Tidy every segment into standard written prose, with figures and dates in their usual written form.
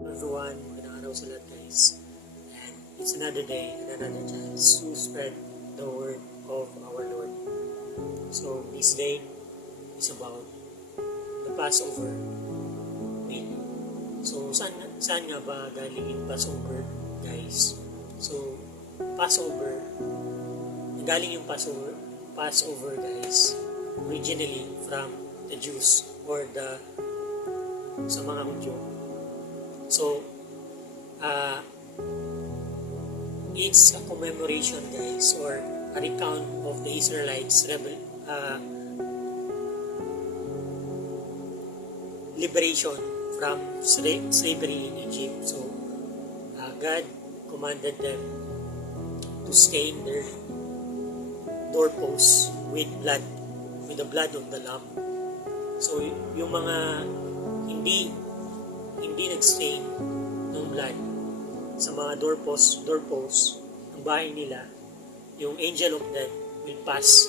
Everyone, magandang araw sa lahat guys. And it's another day and another chance to spread the word of our Lord. So this day is about the Passover meal. So saan nga ba galing yung Passover guys? So Passover, galing yung Passover guys, originally from the Jews or sa mga Hudyo. So, it's a commemoration guys or a recount of the Israelites liberation from slavery in Egypt. So, God commanded them to stain their doorposts with the blood of the Lamb. So, yung mga hindi nag-stain ng blood sa mga doorposts ng bahay nila, yung angel of death will pass.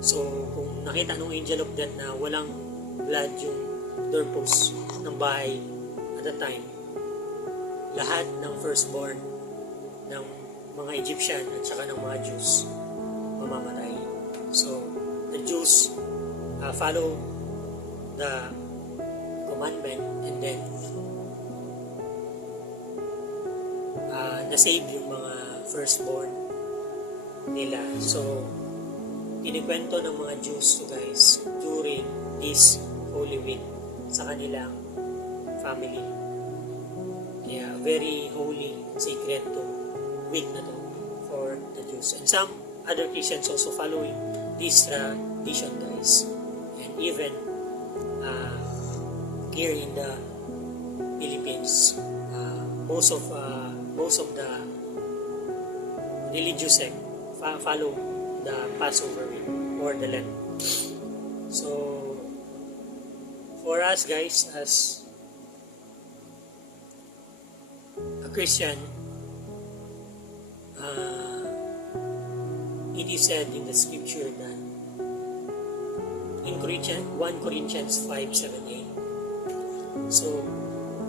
So, kung nakita ng angel of death na walang blood yung doorposts ng bahay at the time, lahat ng firstborn ng mga Egyptian at saka ng mga Jews mamamatay. So, the Jews follow the commandment and then na-save yung mga firstborn nila. So, kinikwento ng mga Jews to guys during this Holy Week sa kanilang family. Kaya very holy and sacred to week na to for the Jews. And some other Christians also following this tradition guys. And even here in the Philippines, most of the religious sect follow the Passover week or the Lent. So for us guys, as a Christian, it is said in the scripture that in 1 Corinthians 5:7-8, so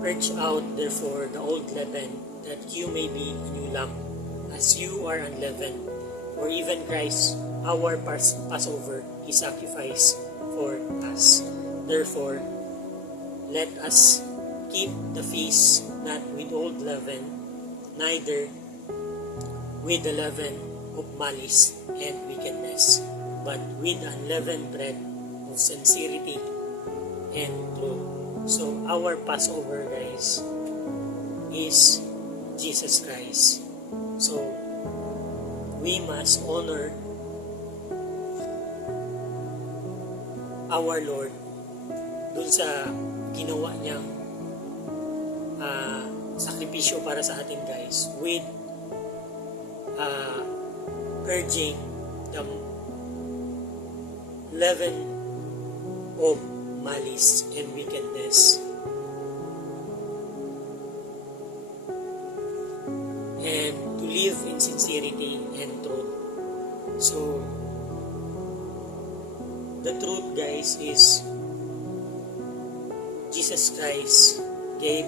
purge out therefore the old leaven, that you may be a new lump, as you are unleavened. For even Christ, our Passover, He sacrificed for us. Therefore, let us keep the feast not with old leaven, neither with the leaven of malice and wickedness, but with unleavened bread of sincerity and truth. So our Passover guys is Jesus Christ. So we must honor our Lord dun sa ginawa niyang sakripisyo para sa atin guys, with purging the leaven of malice and wickedness, and to live in sincerity and truth. So the truth guys is Jesus Christ gave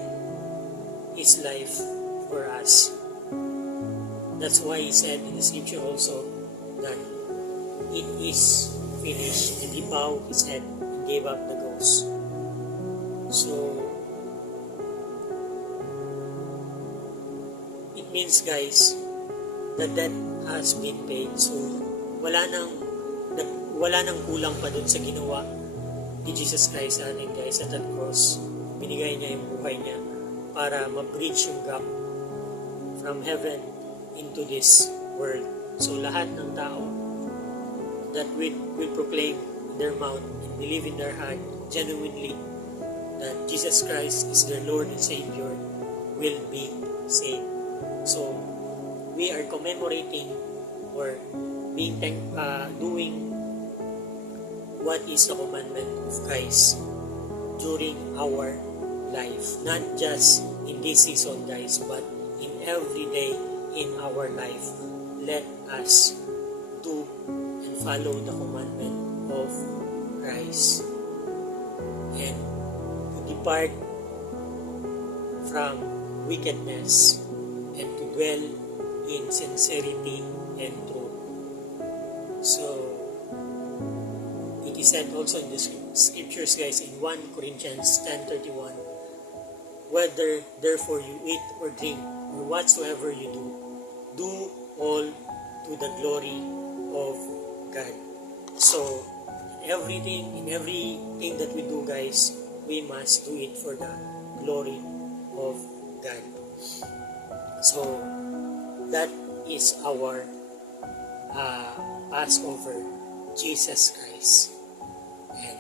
His life for us. That's why He said in the scripture also that it is finished, and He bowed His head and gave up the ghost. So it means guys, the debt has been paid. So wala nang kulang pa dun sa ginawa ni Jesus Christ sa atin guys at that cross. Binigay niya yung buhay niya para ma-bridge yung gap from heaven into this world. So lahat ng tao that will proclaim in their mouth and believe in their heart genuinely that Jesus Christ is their Lord and Savior will be saved. So we are commemorating or doing what is the commandment of Christ during our life, not just in this season guys, but in every day in our life. Let us do and follow the commandment of Christ and to depart from wickedness and to dwell in sincerity and truth. So, it is said also in the scriptures, guys, in 1 Corinthians 10:31, whether therefore you eat or drink or whatsoever you do all to the glory of God. So, in everything that we do, guys, we must do it for the glory of God. So, that is our Passover, Jesus Christ. And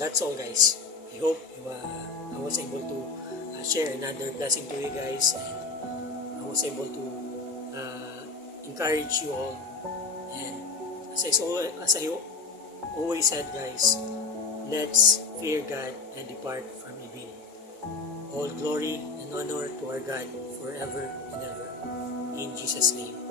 that's all, guys. I hope I was able to share another blessing to you guys, and I was able to encourage you all. And as I always said, guys, let's fear God and depart from evil. All glory and honor to our God forever and ever. In Jesus' name.